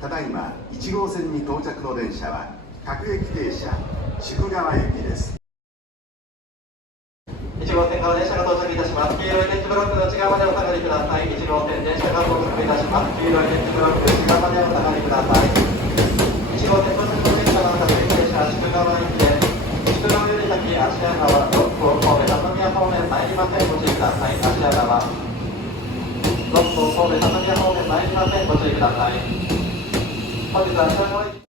ただいま1号線に到着の電車は各駅停車宿川駅です。1号線から電車が到着いたします。黄色い電池ブロックの内側までお下がりください。1号線電車が到着いたします。黄色い電池ブロック内側までお下がりください。1号線到着の電車は各駅停車宿川駅です。宿川より先芦屋川六甲神戸高宮方面参りません。ご注意ください。芦屋川六甲神戸高宮方面参りません。ご注意ください。本日は芦屋川駅